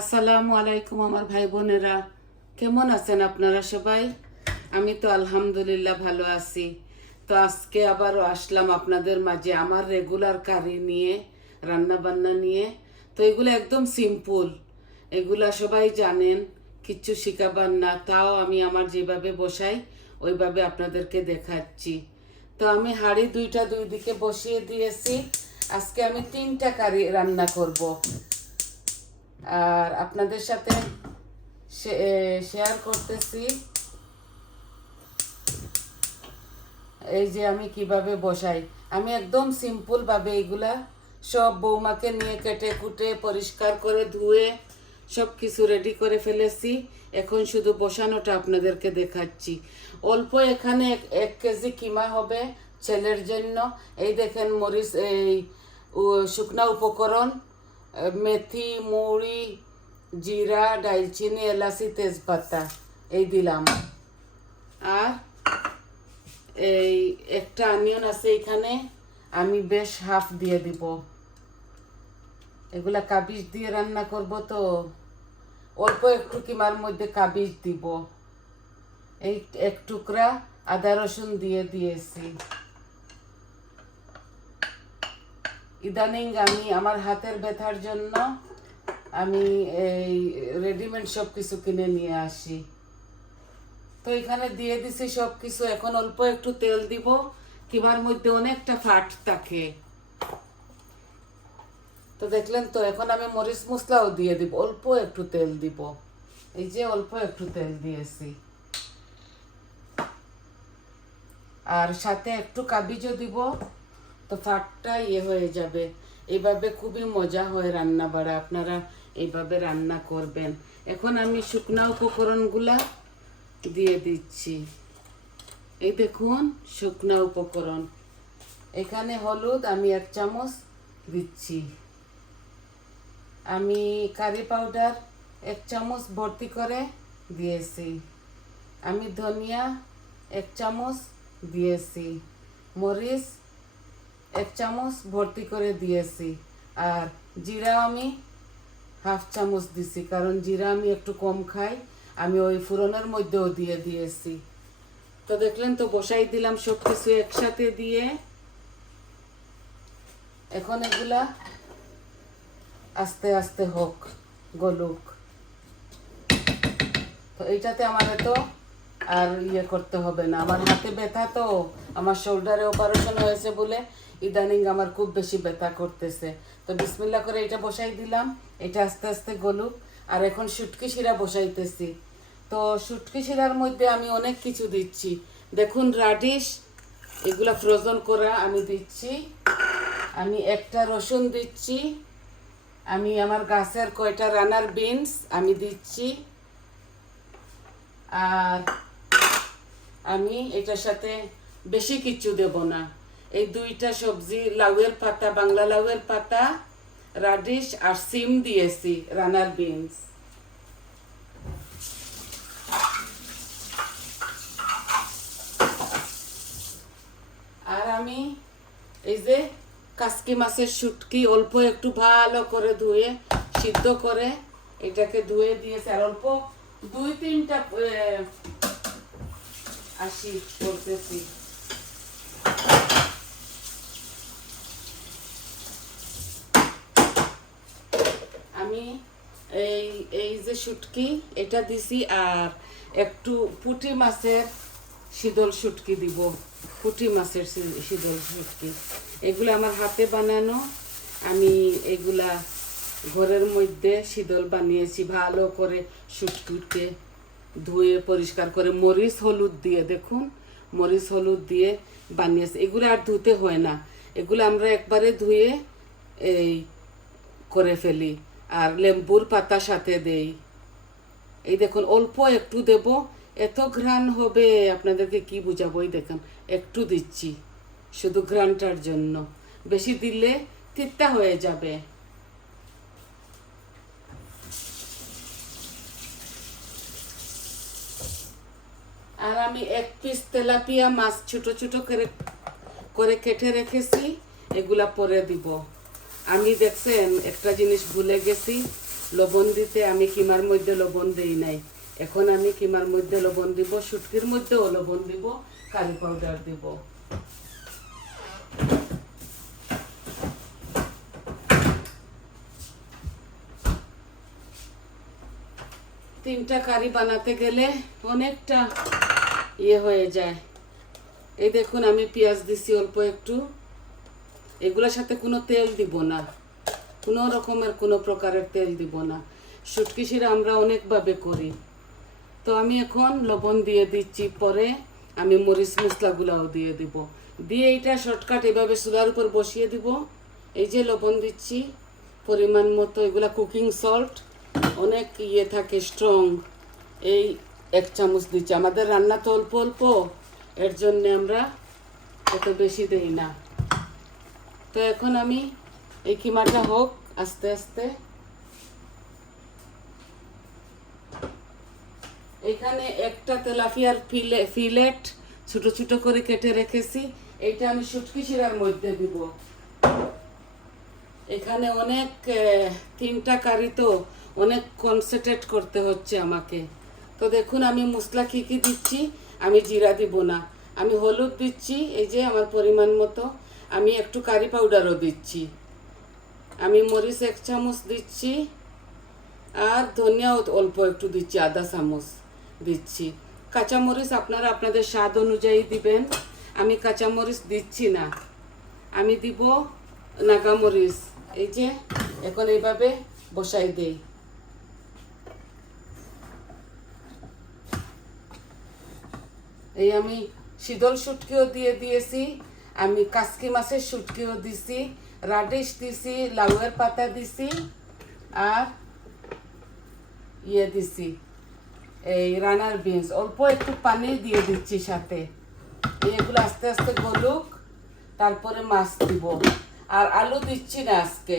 আসসালামু আলাইকুম আমার ভাই বোনেরা, কেমন আছেন আপনারা সবাই? আমি তো আলহামদুলিল্লাহ ভালো আছি। তো আজকে আবারও আসলাম আপনাদের মাঝে আমার রেগুলার কারি নিয়ে, রান্না বান্না নিয়ে। তো এগুলো একদম সিম্পল, এগুলা সবাই জানেন, কিচ্ছু শিখাবার না। তাও আমি আমার যেভাবে বসাই ওইভাবে আপনাদেরকে দেখাচ্ছি। তো আমি হাঁড়ি দুইটা দুই দিকে বসিয়ে দিয়েছি। আজকে আমি 3টা কারি রান্না করব আর আপনাদের সাথে শেয়ার করতেছি এই যে আমি কিভাবে বসাই। আমি একদম সিম্পল ভাবে এগুলা সব বৌমাকে নিয়ে কেটে কুটে পরিষ্কার করে ধুয়ে সব কিছু রেডি করে ফেলেছি। এখন শুধু বসানোটা আপনাদেরকে দেখাচ্ছি। অল্প এখানে 1 কেজি কিমা হবে ছেলের জন্য। এই দেখেন মরিচ, এই শুকনা উপকরণ, মেথি, মুড়ি, জিরা, ডালচিনি, এলাচি, তেজপাতা এই দিলাম। আর এই একটা অনিয়ন আছে এখানে, আমি বেশ হাফ দিয়ে দিব। এগুলা কাবিজ দিয়ে রান্না করব, তো অল্প একটু কিমার মধ্যে কাবিজ দিব। এই এক টুকরা আদা রসুন দিয়ে দিয়েছি। ইদানিং আমি আমার হাতের ব্যথার জন্য আমি এই রেডিমেড সব কিছু কিনে নিয়ে আসি। তো এখানে দিয়ে দিছি সব কিছু। এখন অল্প একটু তেল দিব, কিমার মধ্যে অনেকটা ফাট থাকে। তো দেখলেন তো, এখন আমি মরিচ মশলাও দিয়ে দিব, অল্প একটু তেল দিব। এই যে অল্প একটু তেল দিয়েছি, আর সাথে একটু কাবিজও দিব, তো ফাটটা হয়ে যাবে। এইভাবে খুবই মজা হয় রান্না বাড়া, আপনারা এইভাবে রান্না করবেন। এখন আমি শুকনা উপকরণগুলা দিয়ে দিচ্ছি। এই দেখুন শুকনা উপকরণ। এখানে হলুদ আমি 1 চামচ দিচ্ছি। আমি কারি পাউডার 1 চামচ ভর্তি করে দিয়েছি। আমি ধনিয়া 1 চামচ দিয়েছি। মরিচ 1 চামচ ভর্তি করে দিয়েছি। আর জিরা আমি হাফ চামচ দিছি, কারণ জিরা আমি একটু কম খাই। আমি ওই ফোড়নের মধ্যেও দিয়ে দিয়েছি। তো দেখলেন তো, বসাই দিলাম সব কিছু একসাথে দিয়ে। এখন এগুলা আস্তে আস্তে হোক, গলুক। তো এইটাতে আমার তো আর করতে হবে না। আমার হাতে ব্যথা, তো আমার শোল্ডারে অপারেশন হয়েছে বলে ইদানিং আমার খুব বেশি ব্যথা করতেছে। তো বিসমিল্লাহ করে এটা বসাই দিলাম, এটা আস্তে আস্তে গলুক। আর এখন শুটকি শিরা বসাইতেছি। তো শুটকি শিরার মধ্যে আমি অনেক কিছু দিচ্ছি। দেখুন রাডিশ, এগুলা ফ্রোজেন করা আমি দিচ্ছি। আমি একটা রসুন দিচ্ছি। আমি আমার গাছের কয়টা রানার বিনস আমি দিচ্ছি। আর আমি এটার সাথে বেশি কিছু দেব না। এই 2টা সবজি, লাউয়ের পাতা, বাংলা লাউয়ের পাতা, রাডিশ আর সিম দিয়েছি, রানার বিনস। আর আমি এই যে কাসকি মাছের শুটকি অল্প একটু ভালো করে ধুয়ে সিদ্ধ করে এটাকে ধুয়ে দিয়েছি। আর অল্প 2-3টা আসি করতেছি। আমি এই এই যে শুটকি এটা দিছি, আর একটু পুঁটি মাছের শীতল শুটকি দিব। পুঁটি মাছের শীতল শুটকি, এগুলো আমার হাতে বানানো। আমি এগুলা ঘরের মধ্যে শীতল বানিয়েছি ভালো করে, শুটকিকে ধুয়ে পরিষ্কার করে মরিচ হলুদ দিয়ে, দেখুন মরিচ হলুদ দিয়ে বানিয়েছি। এগুলো আর ধুতে হয় না, এগুলো আমরা একবারে ধুয়ে এই করে ফেলি, আর লেম্বুর পাতা সাথে দেই। এই দেখুন অল্প একটু দেব, এত ঘ্রাণ হবে আপনাদেরকে কি বুঝাবো। এই দেখুন একটু দিচ্ছি শুধু ঘ্রাণটার জন্য, বেশি দিলে তিতা হয়ে যাবে। আর আমি 1 পিস তেলাপিয়া মাছ ছোট ছোট করে করে কেটে রেখেছি, এগুলা পরে দিব। আমি দেখছেন একটা জিনিস ভুলে গেছি, লবণ দিতে আমি কিমার মধ্যে লবণ দেই নাই। এখন আমি কিমার মধ্যে লবণ দিব, শুটকির মধ্যেও লবণ দিব, কারি পাউডার দিব। তিনটা কারি বানাতে গেলে অনেকটা হয়ে যায়। এই দেখুন আমি পেঁয়াজ দিছি অল্প একটু। এগুলোর সাথে কোনো তেল দিব না, কোনো রকমের কোনো প্রকারের তেল দিব না। শুটকি শিরা আমরা অনেকভাবে করি। তো আমি এখন লবণ দিয়ে দিচ্ছি, পরে আমি মরিচ মশলাগুলাও দিয়ে দিব। দিয়ে এইটা শর্টকাট এভাবে চুলার উপর বসিয়ে দিব। এই যে লবণ দিচ্ছি পরিমাণ মতো, এগুলা কুকিং সল্ট অনেক থাকে স্ট্রং, এই 1 চামচ দিচ্ছি। আমাদের রান্না তো অল্প অল্প, এর জন্যে আমরা এত বেশি দেই না। তো এখন আমি এই কিমাটা হোক আস্তে আস্তে। এখানে একটা তেলাপিয়ার ফিলেট ছোট ছোট করে কেটে রেখেছি, এইটা আমি শুটকি শিরার মধ্যে দিব। এখানে অনেক 3টা কারি, তো অনেক কনসেন্ট্রেট করতে হচ্ছে আমাকে। তো দেখুন আমি মশলা কী কী দিচ্ছি। আমি জিরা দিব না, আমি হলুদ দিচ্ছি এই যে আমার পরিমাণ মতো। আমি একটু কারি পাউডারও দিচ্ছি। আমি মরিচ 1 চামচ দিচ্ছি, আর ধনিয়াও অল্প একটু দিচ্ছি, আধা চামচ দিচ্ছি। কাঁচামরিচ আপনারা আপনাদের স্বাদ অনুযায়ী দিবেন। আমি কাঁচামরিচ দিচ্ছি না, আমি দিব নাগামরিচ। এই যে এখন এইভাবে বসাই দেই। এই আমি শীতল শুটকিও দিয়ে দিয়েছি, আমি কাসকি মাছের শুটকিও দিছি, রাডিশ দিছি, লাউয়ের পাতা দিছি, আর দিছি এই রানার বিনস। অল্প একটু পানি দিয়ে দিচ্ছি সাথে। এগুলো আস্তে আস্তে গলুক, তারপরে মাছ দিব। আর আলু দিচ্ছি না আজকে।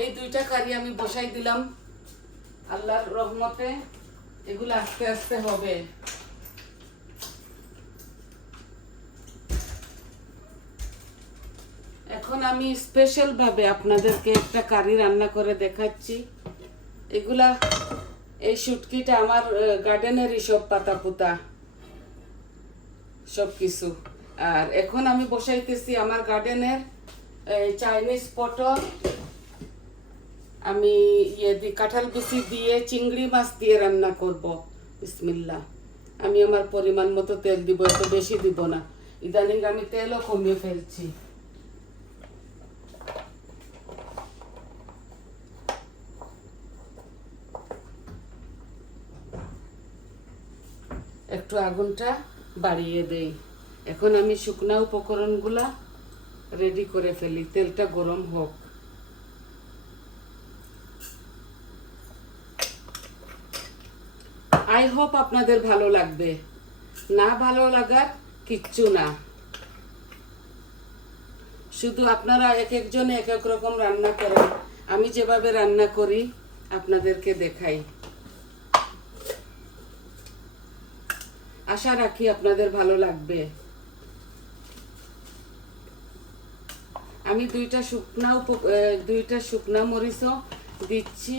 এই 2টা কারি আমি বসাই দিলাম আল্লাহর রহমতে। এগুলো আস্তে আস্তে হবে। এখন আমি স্পেশাল ভাবে আপনাদেরকে একটা কারি রান্না করে দেখাচ্ছি। এগুলা এই শুটকিটা আমার গার্ডেনেরই সব পাতা পুতা সব কিছু। আর এখন আমি বসাইতেছি আমার গার্ডেনের চাইনিজ পটল। আমি কাঁঠাল বিচি দিয়ে চিংড়ি মাছ দিয়ে রান্না করব। বিসমিল্লাহ। আমি আমার পরিমাণ মতো তেল দিব, এত বেশি দিব না। ইদানিং আমি তেলও কমিয়ে ফেলছি। একটু আগুনটা বাড়িয়ে দেই। এখন আমি শুকনা উপকরণগুলা রেডি করে ফেলি, তেলটা গরম হোক। আই হোপ আপনাদের ভালো লাগবে। না ভালো লাগার কিচ্ছু না, শুধু আপনারা এক একজনে এক এক রকম রান্না করেন। আমি যেভাবে রান্না করি আপনাদেরকে দেখাই। আশা রাখি আপনাদের ভালো লাগবে। আমি 2টা শুকনা মরিচও দিচ্ছি,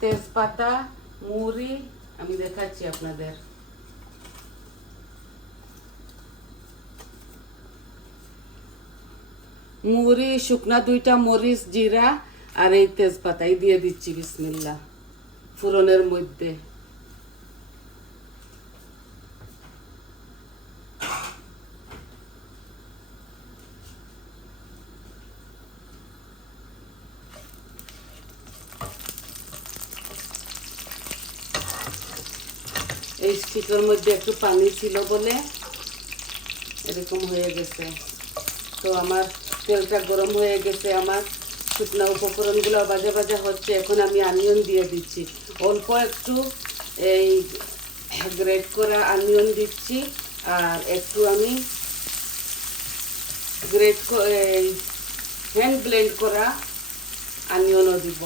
তেজপাতা, মুড়ি আমি দেখাচ্ছি আপনাদের। মুড়ি, শুকনা 2টা মরিচ, জিরা আর এই তেজপাতাই দিয়ে দিচ্ছি বিসমিল্লাহ ফুরনের মধ্যে। এই স্টিকের মধ্যে একটু পানি ছিল বলে এরকম হয়ে গেছে। তো আমার তেলটা গরম হয়ে গেছে, আমার শুকনো উপকরণগুলো ভাজা ভাজা হচ্ছে। এখন আমি অনিয়ন দিয়ে দিচ্ছি, অল্প একটু এই গ্রেট করা অনিয়ন দিচ্ছি, আর একটু আমি হ্যান্ড ব্লেন্ড করা অনিয়নও দিব।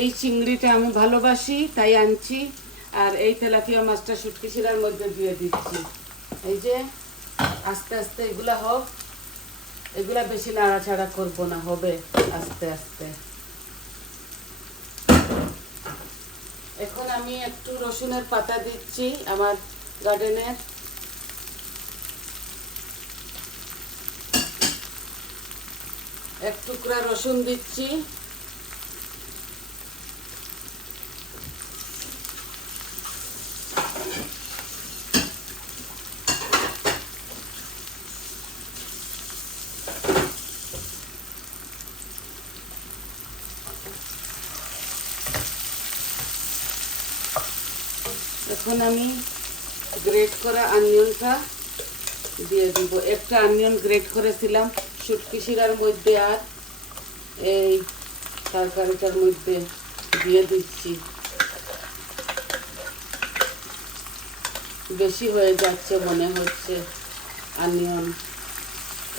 এই চিংড়িটা আমি ভালোবাসি তাই আনছি, আর এই তেলাপিয়া মাছটা শুটকি শিরার মধ্যে দিয়ে দিচ্ছি। এই যে আস্তে আস্তে এগুলা হোক, এগুলা বেশি নাড়াচাড়া করব না, হবে আস্তে আস্তে। এখন আমি একটু রসুনের পাতা দিচ্ছি আমার গার্ডেনের। এক টুকরা রসুন দিচ্ছি। এখন আমি গ্রেট করা অনিয়নটা দিয়ে দিব। একটা অনিয়ন গ্রেট করেছিলাম শুটকি শিরার মধ্যে আর এই তরকারিটার মধ্যে দিয়ে দিচ্ছি। বেশি হয়ে যাচ্ছে মনে হচ্ছে অনিয়ন,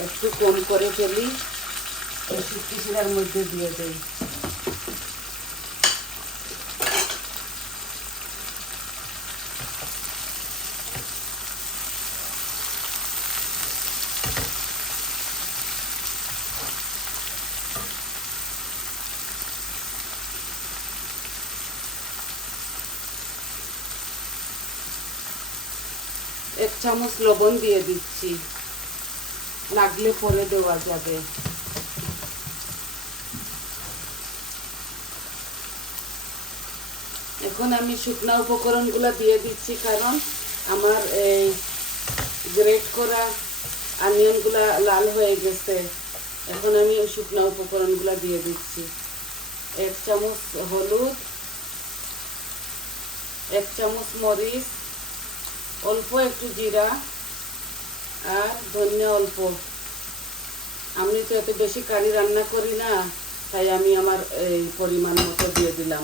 একটু কম করে ফেলি, শুটকি শিরার মধ্যে দিয়ে দেই। এক চামচ লবণ দিয়ে দিচ্ছি, লাগলে পরে দেওয়া যাবে। এখন আমি শুকনা উপকরণগুলো দিয়ে দিচ্ছি, কারণ আমার এই গ্রেট করা অনিয়নগুলা লাল হয়ে গেছে। এখন আমি শুকনা উপকরণগুলো দিয়ে দিচ্ছি। এক চামচ হলুদ, এক চামচ মরিচ, অল্প একটু জিরা আর ধনিয়া অল্প। আমি তো এত বেশি কারি রান্না করি না, তাই আমি আমার এই পরিমাণ মতো দিয়ে দিলাম।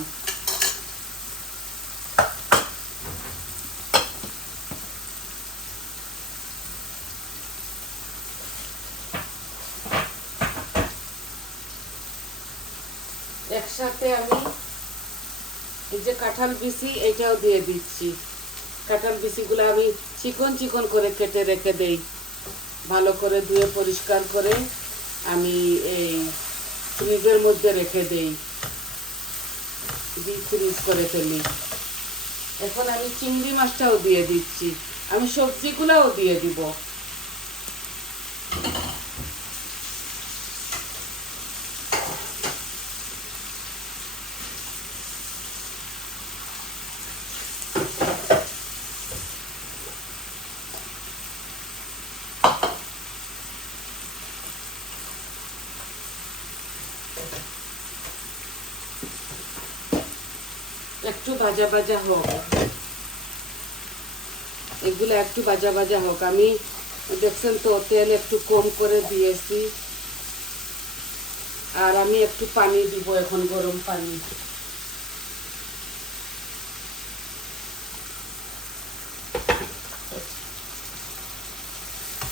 একসাথে আমি এই যে কাঁঠাল বিচি এটাও দিয়ে দিচ্ছি। কাঁঠাল বিচিগুলো আমি চিকন চিকন করে কেটে রেখে দেই, ভালো করে ধুয়ে পরিষ্কার করে আমি এই ফ্রিজের মধ্যে রেখে দেই, ডিপ ফ্রিজ করে ফেলি। এখন আমি চিংড়ি মাছটাও দিয়ে দিচ্ছি, আমি সবজিগুলোও দিয়ে দিব। একটু ভাজা ভাজা হোক, এগুলো একটু ভাজা ভাজা হোক। আমি দেখছেন তো তেল একটু কম করে দিয়েছি, আর আমি একটু পানি দিব এখন, গরম পানি।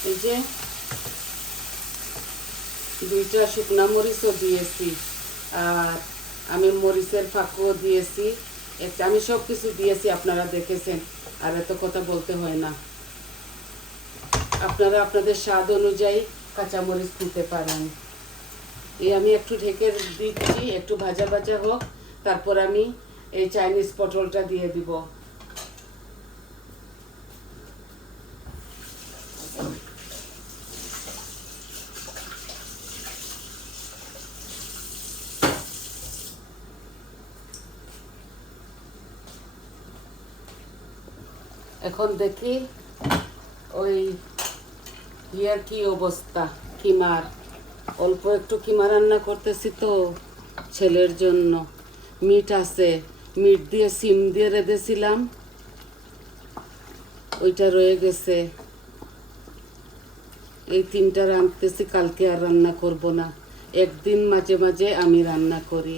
এই যে দুইটা শুকনা মরিচও দিয়েছি, আর আমি মরিচের ফাঁকও দিয়েছি। আমি সব কিছু দিয়েছি, আপনারা দেখেছেন, আর এত কথা বলতে হয় না। আপনারা আপনাদের স্বাদ অনুযায়ী কাঁচামরিচ দিতে পারেন। এই আমি একটু ঢেকে দিচ্ছি, একটু ভাজা ভাজা হোক, তারপর আমি এই চাইনিজ পটলটা দিয়ে দিব। এখন দেখি ওই ইয়ার কি অবস্থা, কিমার অল্প একটু কিমা রান্না করতেছি তো ছেলের জন্য। মিট আছে, মিট দিয়ে সিম দিয়ে রেঁধেছিলাম, ওইটা রয়ে গেছে। এই তিনটা রাঁধতেছি, কালকে আর রান্না করব না। একদিন মাঝে মাঝে আমি রান্না করি,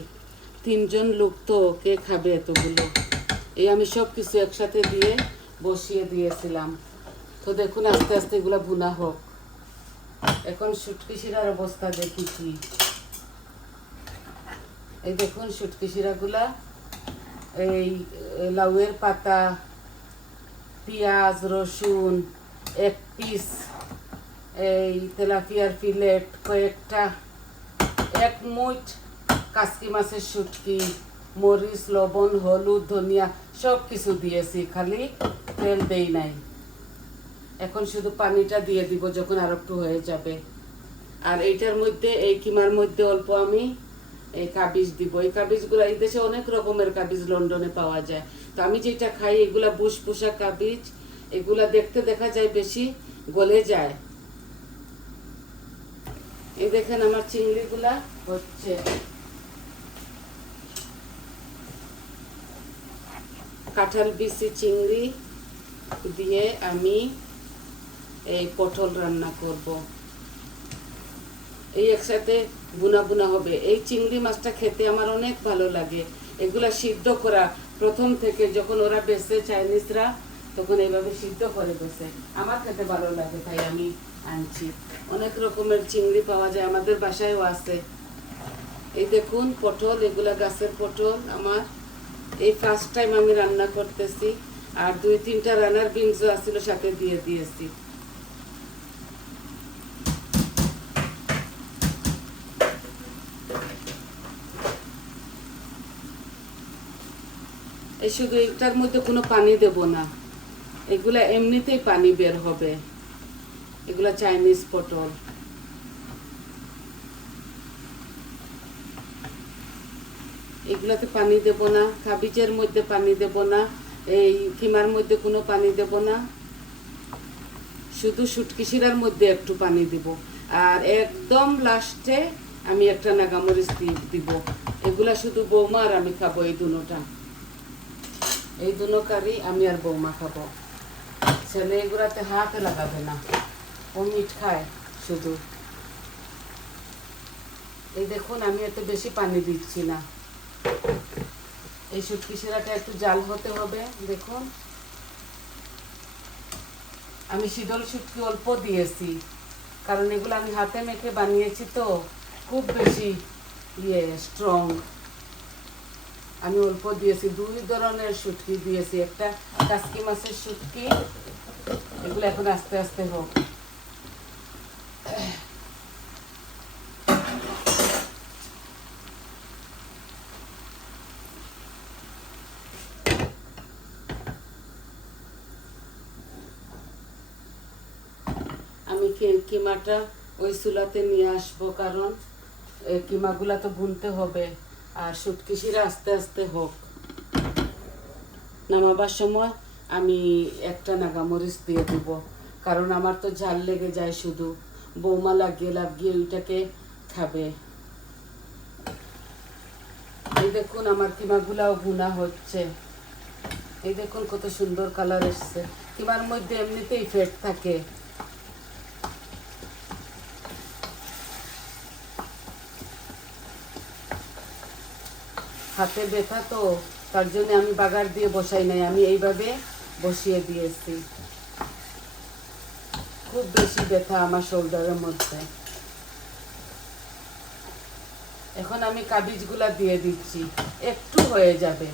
তিনজন লোক তো কে খাবে এতগুলো। এই আমি সব কিছু একসাথে দিয়ে বসিয়ে দিয়েছিলাম। তো দেখুন আস্তে আস্তে এগুলো ভুনা হোক। এখন শুটকি শিরার অবস্থা দেখি কি। এই দেখুন শুটকি শিরাগুলা, এই লাউয়ের পাতা, পেঁয়াজ, রসুন, এক পিস এই তেলাপিয়ার ফিলেট, কয়েকটা, এক মুঠ কাসকি মাছের শুটকি, মরিচ, লবণ, হলুদ, ধনিয়া সব কিছু দিয়েছি, খালি তেল দেই নাই। এখন শুধু পানিটা দিয়ে দিব যখন আর একটু হয়ে যাবে। আর এইটার মধ্যে, এই কিমার মধ্যে অল্প আমি এই কাবিজ দিব। এই কাবিজগুলো এই দেশে অনেক রকমের কাবিজ লন্ডনে পাওয়া যায়, তো আমি যেটা খাই এগুলা বুশপুষা কাবিজ। এগুলা দেখতে দেখা যায় বেশি গলে যায়। এই দেখেন আমার চিংড়িগুলা হচ্ছে। কাঁঠাল বিচি চিংড়ি দিয়ে আমি এই পটল রান্না করব। এই একসাথে বুনা বুনা হবে। এই চিংড়ি মাছটা খেতে আমার অনেক ভালো লাগে। এগুলা সিদ্ধ করা প্রথম থেকে, যখন ওরা বেচে চাইনিজরা, তখন এইভাবে সিদ্ধ করে বেচে। আমার খেতে ভালো লাগে, তাই আমি আনছি। অনেক রকমের চিংড়ি পাওয়া যায়, আমাদের বাসায়ও আছে। এই দেখুন পটল, এগুলা গাছের পটল আমার। এই ফার্স্ট টাইম আমি রান্না করতেছি। আর 2-3টা রান্নার বিনসও আসছিল, সাথে দিয়ে দিয়েছি। এই শুধু এটার মধ্যে কোনো পানি দেব না, এগুলা এমনিতেই পানি বের হবে। এগুলা চাইনিজ পটল। এগুলাতে পানি দেব না, কাবিজের মধ্যে পানি দেব না, এই কিমার মধ্যে কোনো পানি দেব না, শুধু শুটকি শিরার মধ্যে একটু পানি দিব। আর একদম লাস্টে আমি একটা নাগামরিচ দিব। এগুলা শুধু বৌমা আর আমি খাবো, এই দুটোটা, এই দুটো কারি আমি আর বৌমা খাবো। ছেলে এগুলাতে হাত লাগাবে না, ও মিট খায় শুধু। এই দেখুন আমি এত বেশি পানি দিচ্ছি না। এই শুটকি শিরাটা একটু জাল হতে হবে। দেখুন আমি শীতল শুটকি অল্প দিয়েছি, কারণ এগুলো আমি হাতে মেখে বানিয়েছি, তো খুব বেশি স্ট্রং। আমি অল্প দিয়েছি। 2 ধরনের শুটকি দিয়েছি, একটা কাসকি মাছের শুটকি। এগুলো এখন আস্তে আস্তে হোক। আমি কিমাটা ওই চুলাতে নিয়ে আসবো, কারণ কিমাগুলা তো ভুনতে হবে। আর শুটকি শিরা আস্তে আস্তে হোক। নামাবার সময় আমি একটা নাগামরিচ দিয়ে দিব, কারণ আমার তো ঝাল লেগে যায় শুধু। বৌমা লাগিয়ে ওইটাকে খাবে। এই দেখুন আমার কিমাগুলাও ভুনা হচ্ছে। এই দেখুন কত সুন্দর কালার এসছে। কিমার মধ্যে এমনিতেই ফ্যাট থাকে। হাতে ব্যথা, তো তার জন্য আমি বাগার দিয়ে বসাই নাই, আমি এইভাবে বসিয়ে দিয়েছি। খুব বেশি ব্যথা আমার শোল্ডারের মধ্যে। এখন আমি কাবিজগুলা দিয়ে দিচ্ছি, একটু হয়ে যাবে।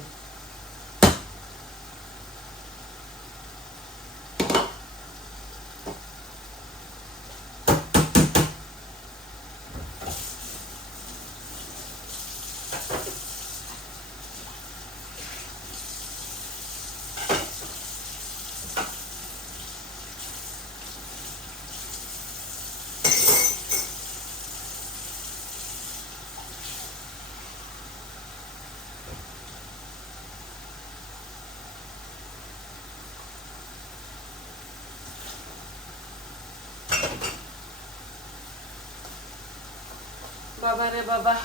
বাবা রে বাবা,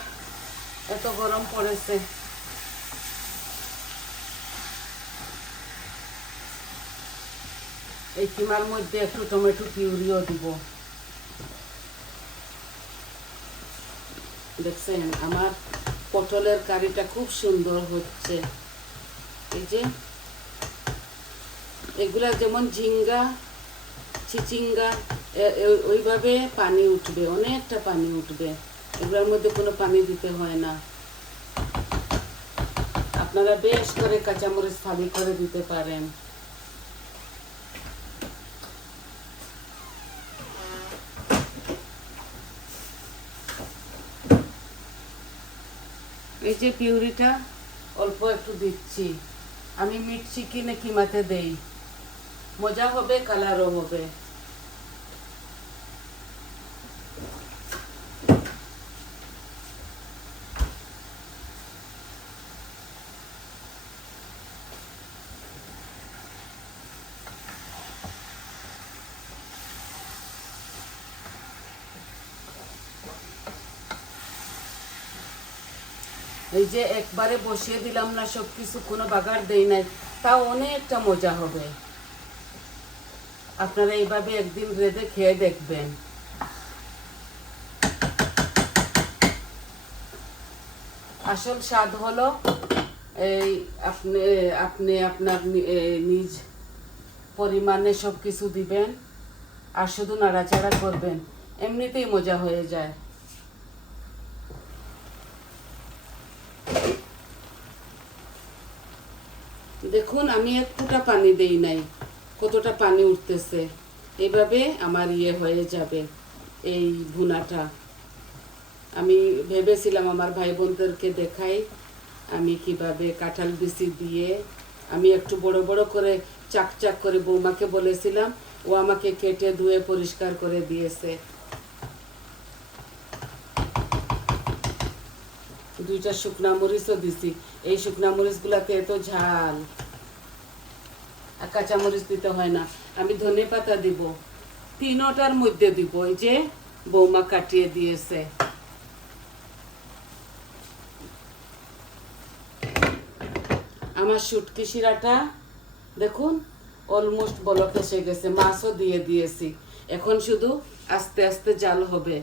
এত গরম পড়েছে। এই কিমার মধ্যে একটু টমেটো পিউরিও দিব। দেখছেন আমার পটলের কারিটা খুব সুন্দর হচ্ছে। এই যে এগুলা যেমন ঝিঙ্গা, চিচিঙ্গা, ওইভাবে পানি উঠবে, অনেকটা পানি উঠবে। এগুলোর মধ্যে কোনো পানি দিতে হয় না। আপনারা বেশ করে কাঁচামরিচ ফালি করে দিতে পারেন। এই যে পিউরিটা অল্প একটু দিচ্ছি, আমি মিট চিকেনে কিমাতে দেই, মজা হবে, কালারও হবে। এই যে একবারে বসিয়ে দিলাম না সব কিছু, কোনো বাগার দেই নাই, তাও অনেকটা মজা হবে। আপনারা এইভাবে একদিন রেঁধে খেয়ে দেখবেন। আসল স্বাদ হলো এই আপনি আপনি আপনার নিজ পরিমাণে সব কিছু দিবেন আর শুধু নাড়াচাড়া করবেন, এমনিতেই মজা হয়ে যায়। দেখুন আমি এক ফোঁটা পানি দেই নাই, কতটা পানি উঠতেছে। এইভাবে আমার হয়ে যাবে এই ভুনাটা। আমি ভেবেছিলাম আমার ভাই বোনদেরকে দেখাই আমি কিভাবে কাঁঠাল বিচি দিয়ে আমি একটু বড় বড় করে চাক চাক করে বৌমাকে বলেছিলাম, ও আমাকে কেটে ধুয়ে পরিষ্কার করে দিয়েছে। 2টা শুকনা মরিচও দিছি, এই শুকনা মরিচগুলাতে এত ঝাল, আর কাঁচা মরিচ দিতে হয় না। আমি ধনে পাতা দিব, 3টার মধ্যে দিব, এই যে বৌমা কাটিয়ে দিয়েছে। আমার শুটকি শিরাটা দেখুন অলমোস্ট বলক এসে গেছে, মাছও দিয়ে দিয়েছি, এখন শুধু আস্তে আস্তে জাল হবে।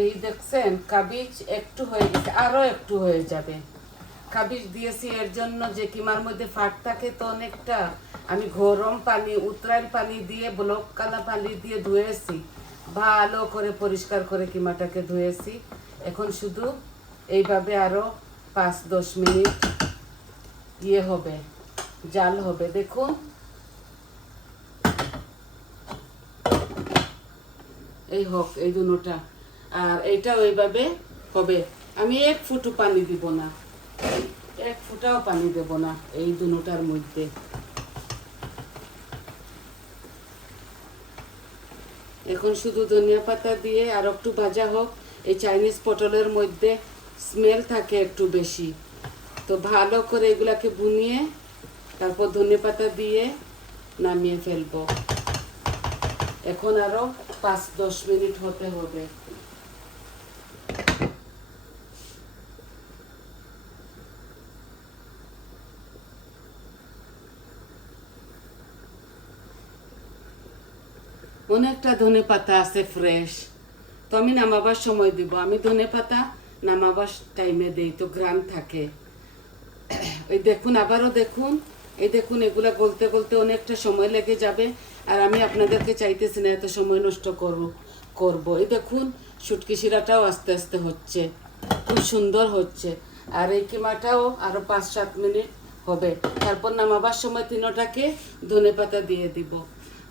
এই দেখছেন কাবিজ একটু হয়ে গেছে, আরো একটু হয়ে যাবে। কাবিজ দিয়েছি এর জন্য যে কিমার মধ্যে ফাট থাকে তো অনেকটা, আমি গরম পানি উতরাইল পানি দিয়ে ব্লক কালা পানি দিয়ে ধুয়েছি, ভালো করে পরিষ্কার করে কিমাটাকে ধুয়েছি। এখন শুধু এইভাবে আরো 5-10 মিনিট হবে, জাল হবে। দেখুন এই হোক এই দুটোটা, আর এইটা ওইভাবে হবে। আমি 1 ফুটও পানি দিব না, 1 ফুটাও পানি দেব না এই দুটোটার মধ্যে। এখন শুধু ধনিয়া পাতা দিয়ে আর একটু ভাজা হোক। এই চাইনিজ পটলের মধ্যে স্মেল থাকে একটু বেশি, তো ভালো করে এগুলাকে ভুনিয়ে তারপর ধনিয়া পাতা দিয়ে নামিয়ে ফেলবো। এখন আরো 5-10 মিনিট হতে হবে। অনেকটা ধনে পাতা আছে ফ্রেশ, তো আমি নামাবার সময় দিব। আমি ধনে পাতা নামাবার টাইমে দেই, তো গ্রাম থাকে। ওই দেখুন আবারও দেখুন, এই দেখুন এগুলা গলতে গলতে অনেকটা সময় লেগে যাবে, আর আমি আপনাদেরকে চাইতেছি না এত সময় নষ্ট করব। এই দেখুন শুটকি শিরাটাও আস্তে আস্তে হচ্ছে, খুব সুন্দর হচ্ছে। আর এই কিমাটাও আরো 5-7 মিনিট হবে, তারপর নামাবার সময় 3টাকে ধনে পাতা দিয়ে দিব।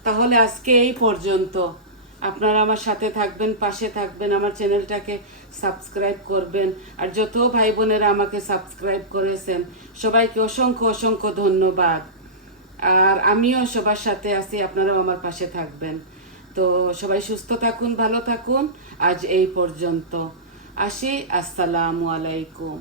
তাহলে আজকে এই পর্যন্ত। আপনারা আমার সাথে থাকবেন, পাশে থাকবেন, আমার চ্যানেলটাকে সাবস্ক্রাইব করবেন। আর যত ভাই বোনেরা আমাকে সাবস্ক্রাইব করেছেন সবাইকে অসংখ্য অসংখ্য ধন্যবাদ। আর আমিও সবার সাথে আছি, আপনারাও আমার পাশে থাকবেন। তো সবাই সুস্থ থাকুন, ভালো থাকুন। আজ এই পর্যন্ত আসি, আসসালামু আলাইকুম।